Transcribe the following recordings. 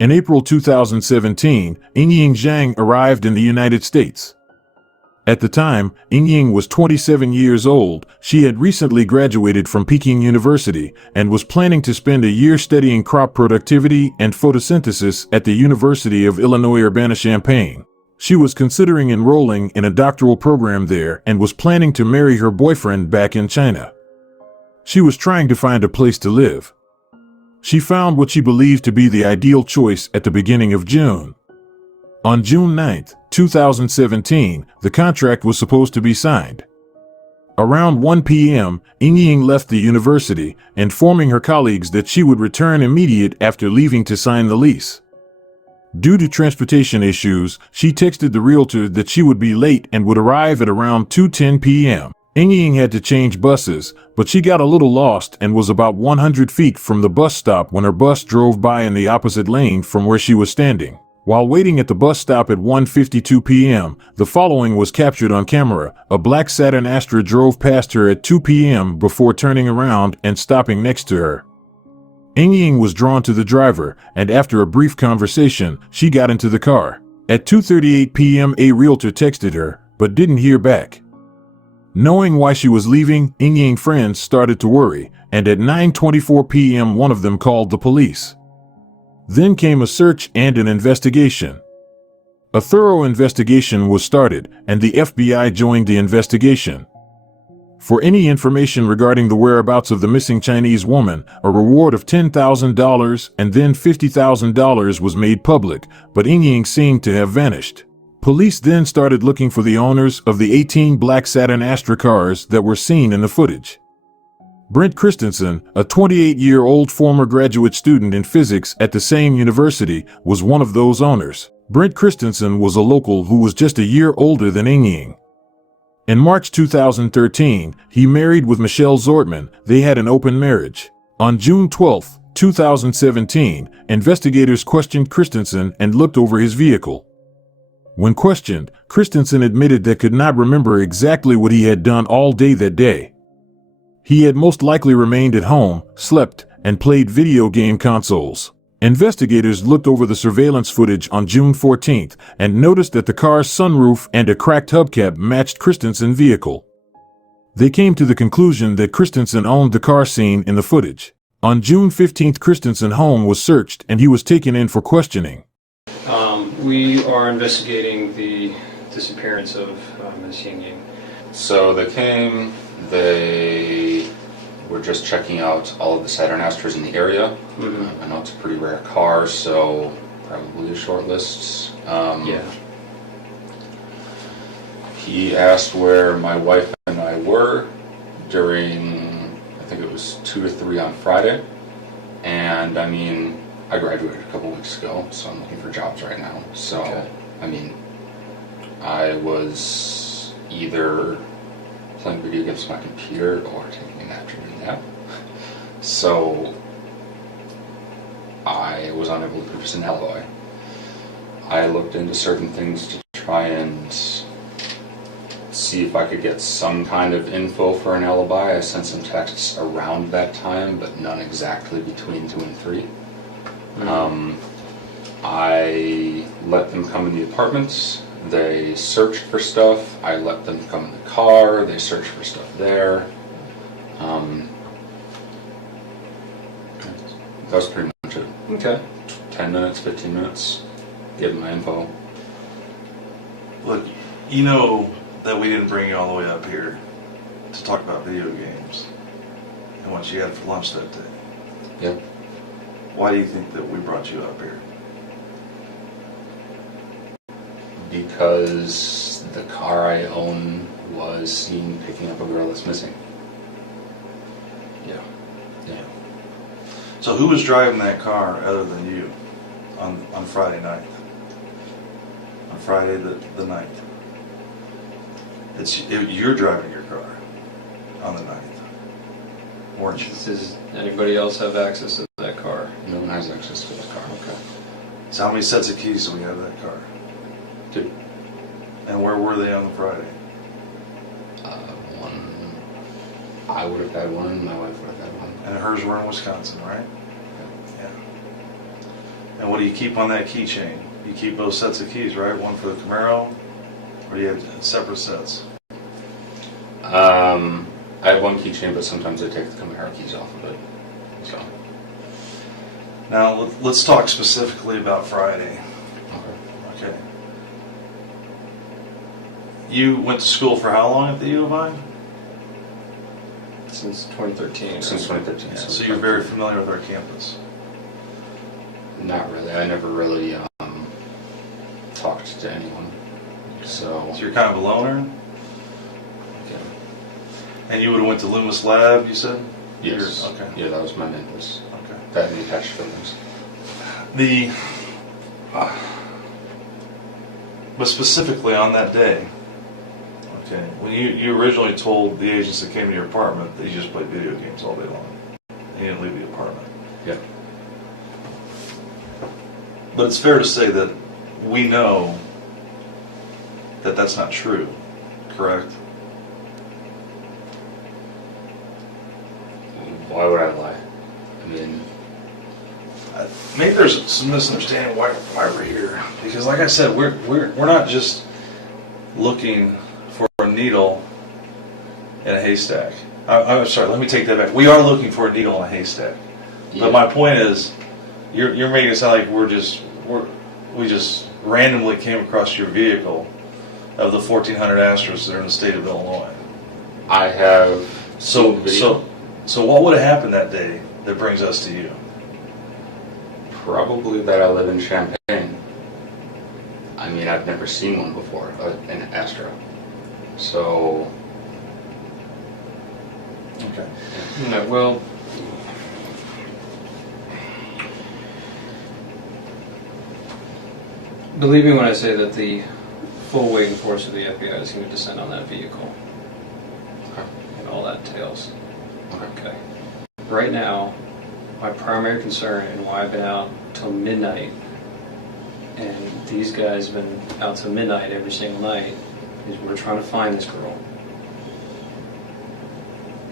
In April 2017, Yingying Zhang arrived in the United States. At the time, Yingying was 27 years old. She had recently graduated from Peking University and was planning to spend a year studying crop productivity and photosynthesis at the University of Illinois Urbana-Champaign. She was considering enrolling in a doctoral program there and was planning to marry her boyfriend back in China. She was trying to find a place to live. She found what she believed to be the ideal choice at the beginning of June. On June 9, 2017, the contract was supposed to be signed. Around 1 p.m., Yingying left the university, informing her colleagues that she would return immediately after leaving to sign the lease. Due to transportation issues, she texted the realtor that she would be late and would arrive at around 2:10 p.m. Yingying had to change buses, but she got a little lost and was about 100 feet from the bus stop when her bus drove by in the opposite lane from where she was standing. While waiting at the bus stop at 1:52 p.m., the following was captured on camera. A black Saturn Astra drove past her at 2 p.m. before turning around and stopping next to her. Yingying was drawn to the driver, and after a brief conversation, she got into the car. At 2:38 p.m., a realtor texted her, but didn't hear back. Knowing why she was leaving, Yingying's friends started to worry, and at 9:24 p.m. one of them called the police. Then came a search and an investigation. A thorough investigation was started, and the FBI joined the investigation. For any information regarding the whereabouts of the missing Chinese woman, a reward of $10,000 and then $50,000 was made public, but Yingying seemed to have vanished. Police then started looking for the owners of the 18 black Saturn Astra cars that were seen in the footage. Brendt Christensen, a 28-year-old former graduate student in physics at the same university, was one of those owners. Brendt Christensen was a local who was just a year older than Yingying. In March 2013, he married with Michelle Zortman. They had an open marriage. On June 12, 2017, investigators questioned Christensen and looked over his vehicle. When questioned, Christensen admitted that could not remember exactly what he had done all day that day. He had most likely remained at home, slept, and played video game consoles. Investigators looked over the surveillance footage on June 14th and noticed that the car's sunroof and a cracked hubcap matched Christensen's vehicle. They came to the conclusion that Christensen owned the car seen in the footage. On June 15th, Christensen's home was searched and he was taken in for questioning. We are investigating the disappearance of Ms. Yingying. So they came, they were just checking out all of the Saturn Astras in the area. I know it's a pretty rare car, so probably a short list. Yeah. He asked where my wife and I were during, I think it was 2 to 3 on Friday. And I mean, I graduated a couple weeks ago, so I'm looking for jobs right now. So, okay. I mean, I was either playing video games on my computer or taking an afternoon nap. So, I was unable to produce an alibi. I looked into certain things to try and see if I could get some kind of info for an alibi. I sent some texts around that time, but none exactly between 2 and 3. I let them come in the apartments. They searched for stuff. I let them come in the car. They searched for stuff there. That was pretty much it. Okay. 10 minutes, 15 minutes, give them my info. Look, you know that we didn't bring you all the way up here to talk about video games and what you had for lunch that day. Yep. Why do you think that we brought you up here? Because the car I own was seen picking up a girl that's missing. Yeah. Yeah. So who was driving that car other than you on Friday night? On Friday the 9th. You're driving your car on the 9th, weren't you? Does anybody else have access to that car? No one has access to the car. Okay. So how many sets of keys do we have that car? 2. And where were they on the Friday? One. I would have had one, and my wife would have had one. And hers were in Wisconsin, right? Yeah. And what do you keep on that keychain? You keep both sets of keys, right? One for the Camaro, or do you have separate sets? I have one keychain, but sometimes I take the Camaro keys off of it. So. Now, let's talk specifically about Friday. Okay. You went to school for how long at the U of I? Since 2013. Since 2013. Yeah, so you're very familiar with our campus. Not really. I never really talked to anyone. So you're kind of a loner? Okay. And you would have went to Loomis Lab, you said? Yes. Okay. Yeah, that was my main place. Okay. That and the attached buildings. But specifically on that day, okay, when you originally told the agents that came to your apartment that you just played video games all day long, and you didn't leave the apartment. Yeah. But it's fair to say that we know that that's not true, correct? Why would I lie? I mean, maybe there's some misunderstanding why we're here. Because, like I said, we're not just looking for a needle in a haystack. I'm sorry. Let me take that back. We are looking for a needle in a haystack. yeah. But my point is, you're making it sound like we just randomly came across your vehicle of the 1,400 Astros that are in the state of Illinois. I have So seen video. so what would have happened that day that brings us to you? Probably that I live in Champaign. I mean, I've never seen one before, an Astro. So, Okay. No, well, believe me when I say that the full weight and force of the FBI is going to descend on that vehicle. Okay. And all that entails. Okay. Okay. Right now, my primary concern and why I've been out till midnight, and these guys have been out till midnight every single night, is we're trying to find this girl.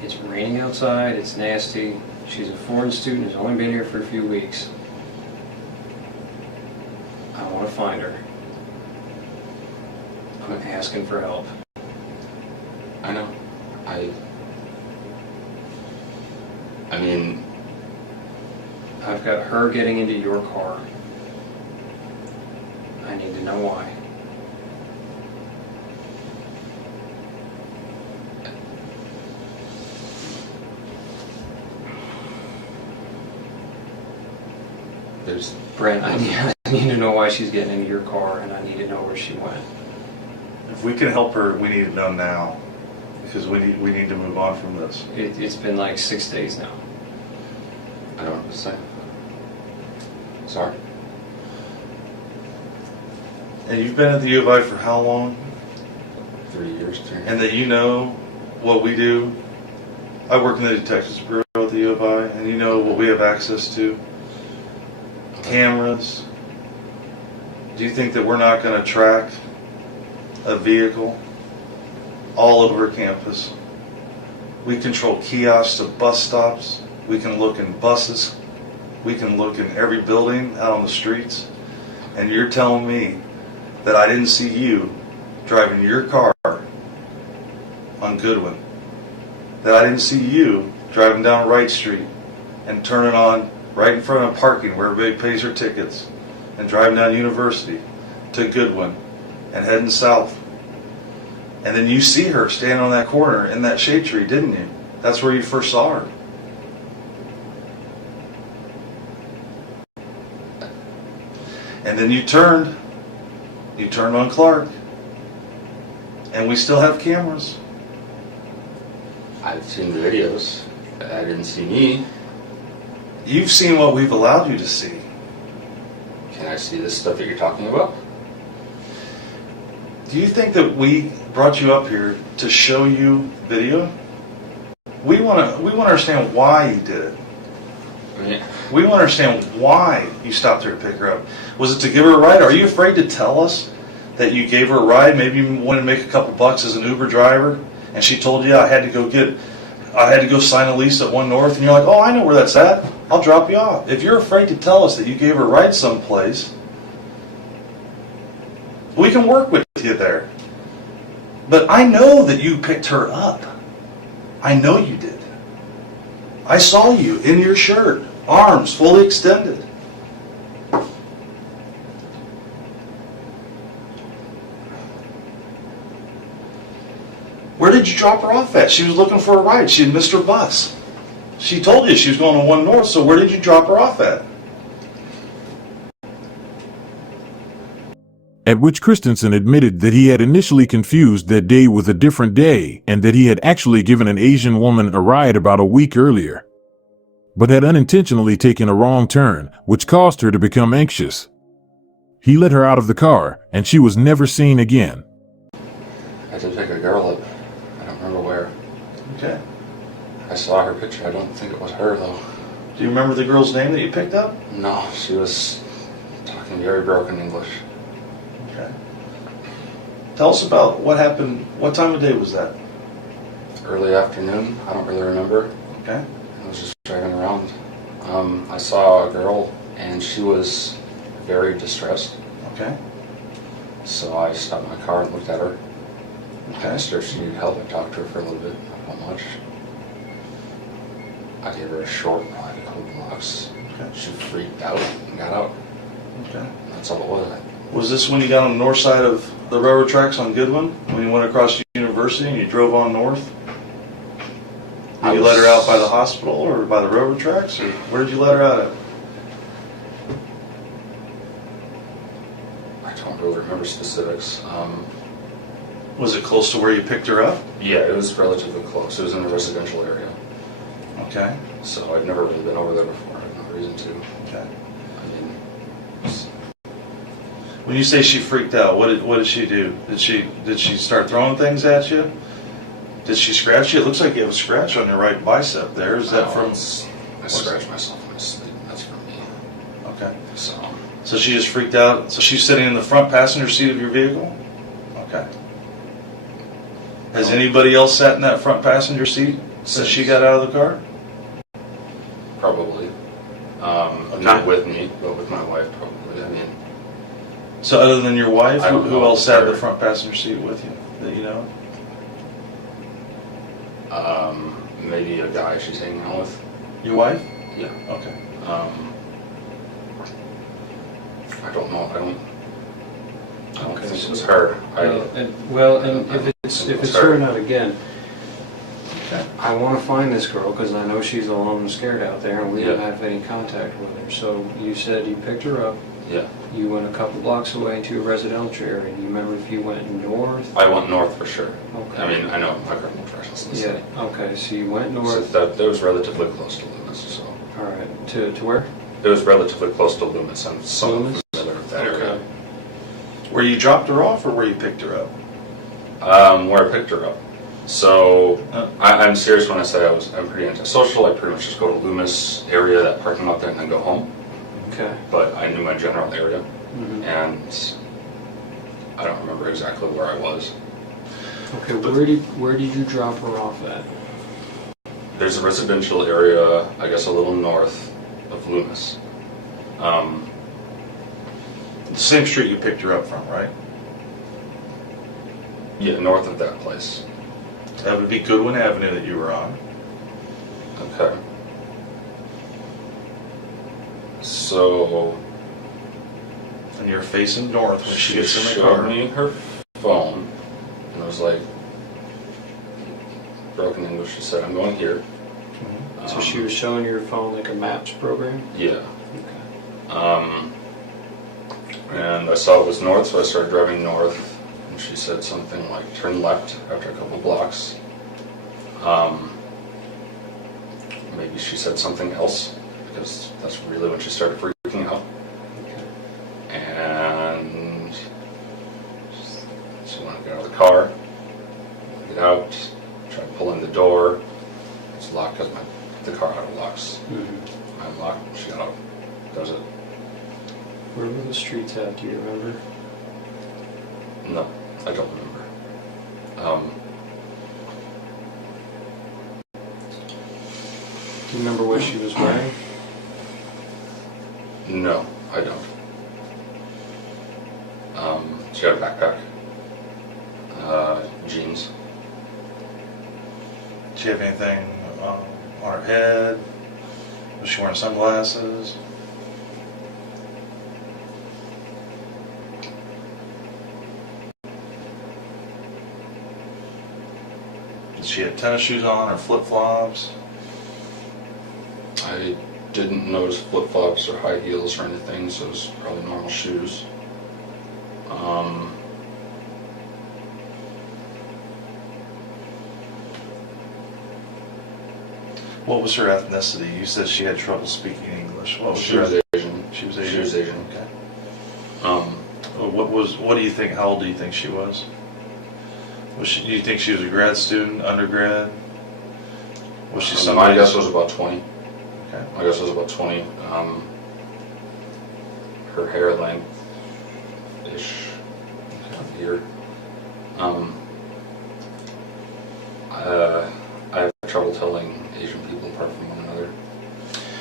It's raining outside, it's nasty. She's a foreign student who's only been here for a few weeks. I want to find her. I'm asking for help. I know. I mean, I've got her getting into your car. I need to know why. there's Brent, I need to know why she's getting into your car, and I need to know where she went. If we can help her, we need to know now, because we need to move on from this. It's been like 6 days now. I don't know what to say. Sorry. And you've been at the U of I for how long? 3 years. And that you know what we do. I work in the Detectives Bureau at the U of I, and you know what we have access to. Cameras. Do you think that we're not going to track a vehicle all over campus? We control kiosks of bus stops. We can look in buses. We can look in every building out on the streets. And you're telling me that I didn't see you driving your car on Goodwin. That I didn't see you driving down Wright Street and turning on right in front of parking where everybody pays their tickets and driving down University to Goodwin and heading south. And then you see her standing on that corner in that shade tree, didn't you? That's where you first saw her. And then you turned on Clark. And we still have cameras. I've seen the videos. I didn't see me. You've seen what we've allowed you to see. Can I see this stuff that you're talking about? Do you think that we brought you up here to show you video? We want to understand why you did it. Yeah. We want to understand why you stopped her to pick her up. Was it to give her a ride? Are you afraid to tell us that you gave her a ride? Maybe you wanted to make a couple bucks as an Uber driver, and she told you I had to go sign a lease at One North, and you're like, oh, I know where that's at. I'll drop you off. If you're afraid to tell us that you gave her a ride someplace, we can work with you there. But I know that you picked her up. I know you did. I saw you in your shirt, arms fully extended. Where did you drop her off at? She was looking for a ride. She had missed her bus. She told you she was going to 1 North, so where did you drop her off at? At which Christensen admitted that he had initially confused that day with a different day and that he had actually given an Asian woman a ride about a week earlier, but had unintentionally taken a wrong turn, which caused her to become anxious. He let her out of the car, and she was never seen again. I did pick a girl up. I don't remember where. Okay. I saw her picture. I don't think it was her, though. Do you remember the girl's name that you picked up? No, she was talking very broken English. Okay. Tell us about what happened. What time of day was that? Early afternoon. I don't really remember. Okay. I was just driving around. I saw a girl, and she was very distressed. Okay. So I stopped my car and looked at her. I Okay. asked her if she needed help. I talked to her for a little bit, not much. I gave her a short ride, a couple blocks. Okay. She freaked out and got out. Okay. That's all it was. Was this when you got on the north side of the railroad tracks on Goodwin? When you went across University and you drove on north? Did you let her out by the hospital or by the railroad tracks? Or where did you let her out at? I don't really remember specifics. Was it close to where you picked her up? Yeah, it was relatively close. It was in a residential area. Okay. So I'd never really been over there before. I had no reason to. Okay. I mean, When you say she freaked out, what did she do? Did she start throwing things at you? Did she scratch you? It looks like you have a scratch on your right bicep there. Is that from? I scratched myself in my sleep. That's from me. Okay. So she just freaked out. So she's sitting in the front passenger seat of your vehicle? Okay. Has anybody else sat in that front passenger seat since she got out of the car? probably. Not with me, but with my wife probably. I mean, So other than your wife, I don't who know else sat in the her. front passenger seat with you that you know? maybe a guy she's hanging out with. Your wife? Yeah. Okay. I don't know. I don't Okay, think so- it was her. And if it's her, not again. Okay. I want to find this girl because I know she's alone and scared out there, and we don't Yeah. have any contact with her. So you said you picked her up. Yeah. You went a couple blocks away to a residential area. Do you remember if you went north? I went north for sure. Okay. I mean, I know my criminal license. Yeah. Okay. So you went So north. that was relatively close to Loomis. So All right. To where? it was relatively close to Loomis. I'm somewhat Loomis? familiar with that area. Okay. Where you dropped her off or where you picked her up? Where I picked her up. So I'm serious when I say I'm pretty antisocial. I pretty much just go to Loomis area, that parking lot there, and then go home. Okay. But I knew my general area, Mhm. and I don't remember exactly where I was. Okay. Where did you drop her off at? There's a residential area, I guess a little north of Loomis. The same street you picked her up from, right? Yeah, north of that place. That would be Goodwin Avenue that you were on. Okay. So And you're facing north when she gets in the showed car. me her phone, and I was like, broken English. She said, "I'm going here." So she was showing your phone like a maps program? Yeah. Okay. And I saw it was north, so I started driving north. And she said something like, "Turn left after a couple blocks." Maybe she said something else, because that's really when she started freaking out. And she wanted to get out of the car, get out, try to pull in the door. It's locked because the car auto locks. Mhm. I unlocked, she got out, does it. Where were the streets at? Do you remember? No, I don't remember. Do you remember what she was wearing? No, I don't. She had a backpack, jeans. Did she have anything on her head? Was she wearing sunglasses? Did she have tennis shoes on or flip-flops? I didn't notice flip-flops or high heels or anything, so it was probably normal shoes. What was her ethnicity? You said she had trouble speaking English. What was She was Asian. She was Asian. She was Asian. Okay. What do you think? How old do you think she was? Do you think she was a grad student, undergrad? Was she somebody? My guess was about 20. Okay. My guess was about 20. Her hair length-ish, here. I have trouble telling Asian people apart from one another.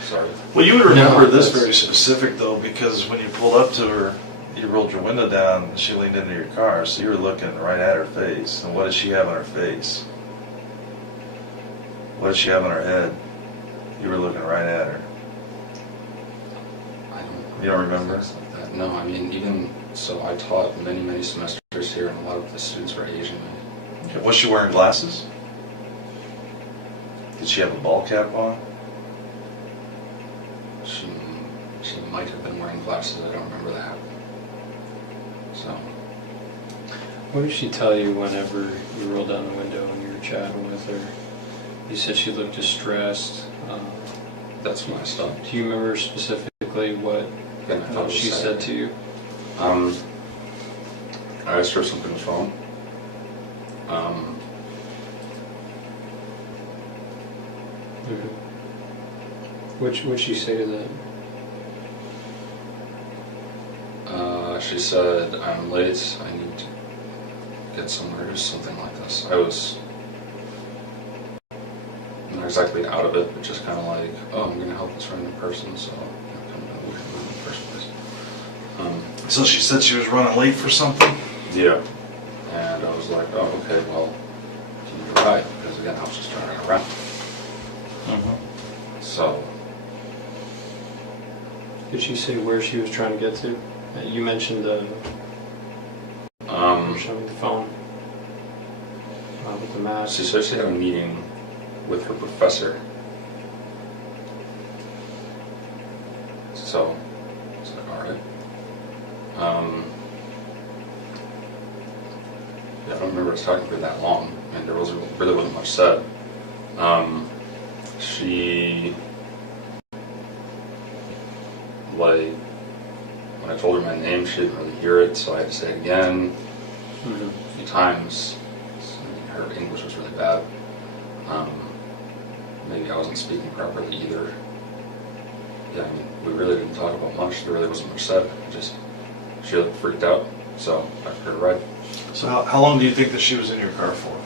Sorry. Well, you would remember No, this that's- very specific though, because when you pulled up to her, you rolled your window down and she leaned into your car, so you were looking right at her face. And what did she have on her face? What did she have on her head? You were looking right at her. You don't remember? Things like that. No, I mean, even so, I taught many, many semesters here, and a lot of the students were Asian. Okay. Was she wearing glasses? Did she have a ball cap on? She might have been wearing glasses. I don't remember that. So, What did she tell you whenever you rolled down the window and you were chatting with her? You said she looked distressed. that's when I stopped. Do you remember specifically what Again, I thought it was she said to you? I asked her if something was wrong. What'd she say to that? She said, "I'm late. I need to get somewhere," or something like this. I was not exactly out of it, but just kind of like, "Oh, I'm going to help this random person, so come down with me in the first place." So she said she was running late for something? Yeah. And I was like, "Oh, okay, well, can you ride?" Because again, I was just turning around. So, Did she say where she was trying to get to? You mentioned showing the phone with the map. she said she had a meeting with her professor. So, it's like, all right. Yeah, I don't remember us talking for that long, and there really wasn't much said. She, like, when I told her my name, she didn't really hear it, so I had to say it again a few times. Her English was really bad. Maybe I wasn't speaking properly either. Yeah, I mean, we really didn't talk about much. There really wasn't much said. She looked freaked out, so I took her to ride. So how long do you think that she was in your car for?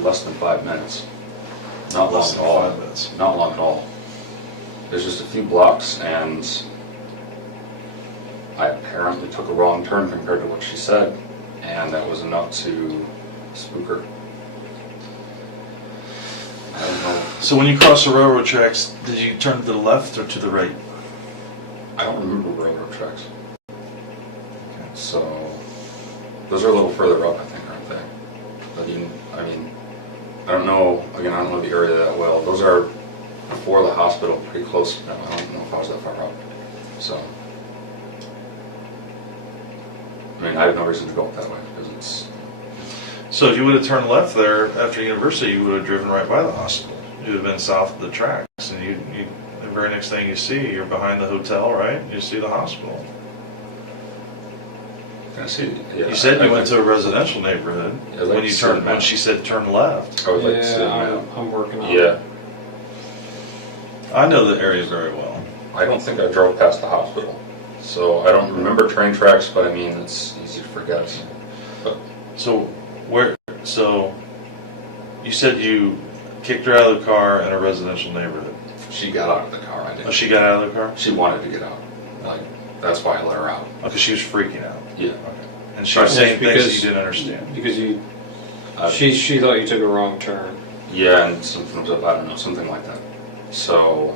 Less than 5 minutes. Not long Less at than all. 5 minutes. Not long at all. There's just a few blocks, and I apparently took a wrong turn compared to what she said, and that was enough to spook her. I don't know. So when you crossed the railroad tracks, did you turn to the left or to the right? I don't remember railroad tracks. So those are a little further up, I think, aren't they? But I don't know. Again, I don't know the area that well. Those are before the hospital, pretty close. No, I don't know if I was that far up. So, I have no reason to go up that way because it's. So if you would have turned left there after university, you would have driven right by the hospital. You would have been south of the tracks, and the very next thing you see, you're behind the hotel, right? You see the hospital. I see. Yeah, You said you went to a residential neighborhood Yeah, I'd like when to see the when map. she said turn left. I would like to see the Yeah, map. I'm working on Yeah, it. I know the area very well. I don't think I drove past the hospital, so I don't remember train tracks. But it's easy to forget. But So So you said you kicked her out of the car in a residential neighborhood. She got out of the car. I Oh, didn't. she got out of the car? She wanted to get out. Like, that's why I let her out. Okay, she was freaking out. Yeah. Okay. And she was saying things that because- you didn't understand. Because you, Uh, she thought you took a wrong turn. Yeah, and something was up, I don't know, something like that. So,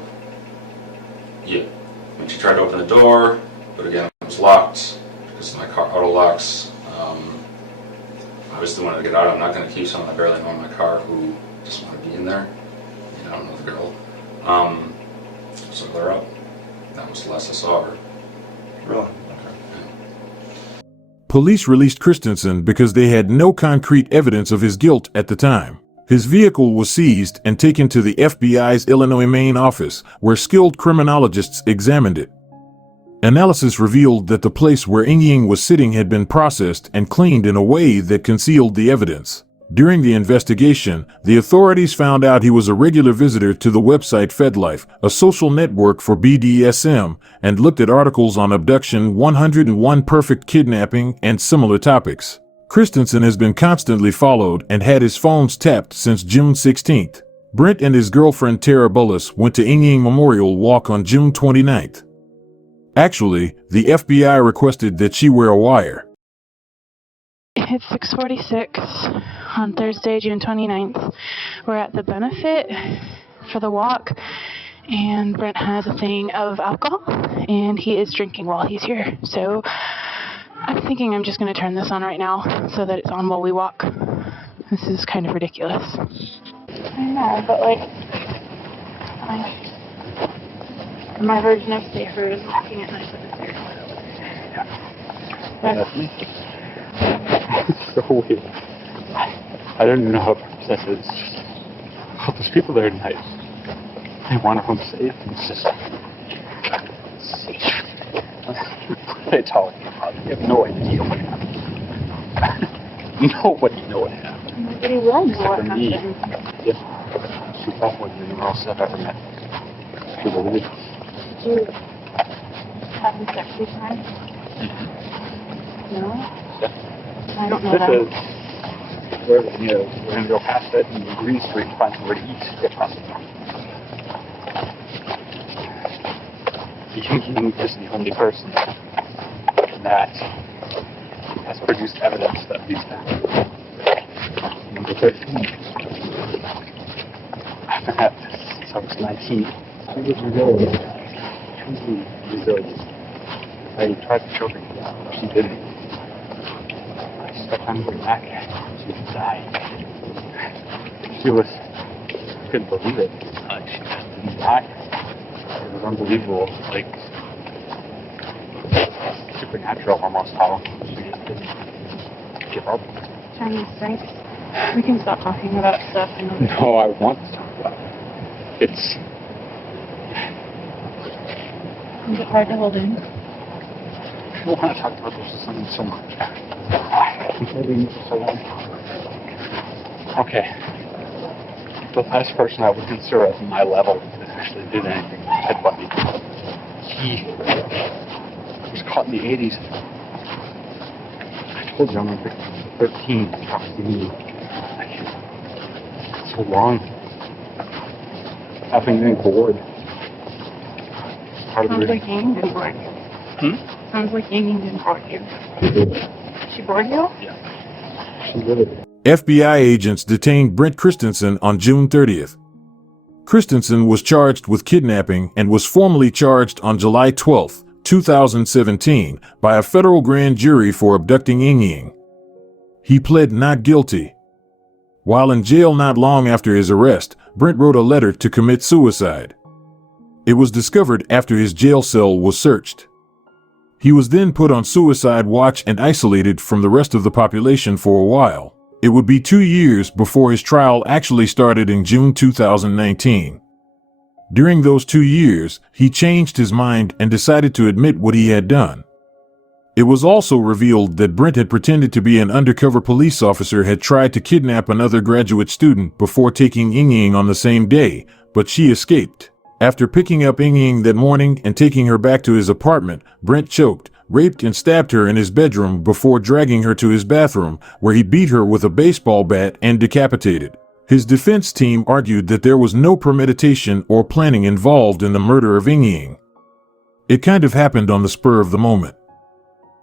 yeah. When she tried to open the door, but again, it was locked because my car auto locks. Obviously wanted to get out. I'm not going to keep someone I barely know in my car who just want to be in there. I don't know the girl. So I let her out. That was the last I saw her. Really? Okay. Police released Christensen because they had no concrete evidence of his guilt at the time. His vehicle was seized and taken to the FBI's Illinois main office, where skilled criminologists examined it. Analysis revealed that the place where Yingying was sitting had been processed and cleaned in a way that concealed the evidence. During the investigation, the authorities found out he was a regular visitor to the website FedLife, a social network for BDSM, and looked at articles on abduction, 101 perfect kidnapping, and similar topics. Christensen has been constantly followed and had his phones tapped since June 16th. Brendt and his girlfriend Tara Bullis went to Yingying Memorial Walk on June 29th. Actually, the FBI requested that she wear a wire. It's 6:46 on Thursday, June 29th. We're at the benefit for the walk, and Brent has a thing of alcohol, and he is drinking while he's here. So I'm thinking I'm just going to turn this on right now so that it's on while we walk. This is kind of ridiculous. I know, but my version of safer is looking at nice at the stairs. That's me. It's so weird. I don't even know how to process it. It's just, all those people there tonight. They want everyone safe, and it's just safe. What are they talking about? They have no idea what happened. Nobody knows what happened. Nobody will know Except what for me. happened. Yeah. She's not one of the girls I've ever met. She believed it. Do you have the sexy time? No? Yeah. I don't know This that. is where, we're going to go past it and Green Street and find somewhere to eat. Get past it. Yingying is the only person that has produced evidence that these happened. Number 13. I've been at this since I was 19. She was resilient. Truly resilient. I tried to choke her down. She didn't. I stuck on her back. She died. She was, I couldn't believe it. She just didn't die. It was unbelievable. Like, supernatural almost how she just didn't give up. Chinese strength. We can stop talking about stuff. No, I want to talk about it. It's, Is it hard to hold in? I don't want to talk about this so much. I'm holding it for so long. Okay. The last person I would consider at my level that actually did anything was Ted Bundy. He was caught in the 80s. I told you I'm on 13. Talking to me. Like, so long. I've been getting bored. Part of Sounds the like Yingying didn't bore you. Sounds like Yingying didn't bore you. She bored you? Yeah. She did. FBI agents detained Brendt Christensen on June 30th. Christensen was charged with kidnapping and was formally charged on July 12, 2017, by a federal grand jury for abducting Yingying. He pled not guilty. While in jail not long after his arrest, Brendt wrote a letter to commit suicide. It was discovered after his jail cell was searched. He was then put on suicide watch and isolated from the rest of the population for a while. It would be 2 years before his trial actually started in June 2019. During those 2 years, he changed his mind and decided to admit what he had done. It was also revealed that Brendt had pretended to be an undercover police officer, had tried to kidnap another graduate student before taking Yingying on the same day, but she escaped. After picking up Yingying that morning and taking her back to his apartment, Brendt choked, raped and stabbed her in his bedroom before dragging her to his bathroom, where he beat her with a baseball bat and decapitated. His defense team argued that there was no premeditation or planning involved in the murder of Yingying. It kind of happened on the spur of the moment.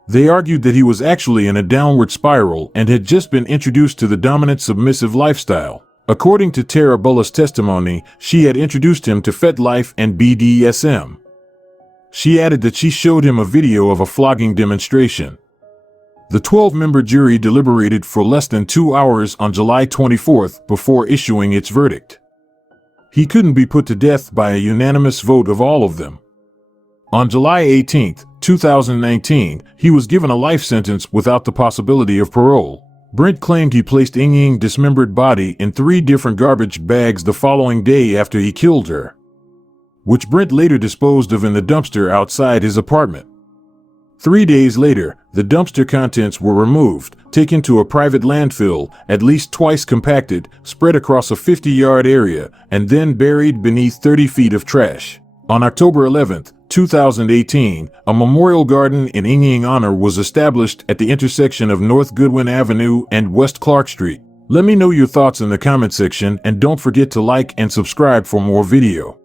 They argued that he was actually in a downward spiral and had just been introduced to the dominant submissive lifestyle. According to Tara Bulla's testimony, she had introduced him to FetLife and BDSM. She added that she showed him a video of a flogging demonstration. The 12-member jury deliberated for less than 2 hours on July 24th before issuing its verdict. He couldn't be put to death by a unanimous vote of all of them. On July 18, 2019, he was given a life sentence without the possibility of parole. Brendt claimed he placed Yingying's dismembered body in 3 different garbage bags the following day after he killed her, which Brendt later disposed of in the dumpster outside his apartment. 3 days later, the dumpster contents were removed, taken to a private landfill, at least twice compacted, spread across a 50-yard area, and then buried beneath 30 feet of trash. On October 11, 2018, a memorial garden in Yingying honor was established at the intersection of North Goodwin Avenue and West Clark Street. Let me know your thoughts in the comment section and don't forget to like and subscribe for more video.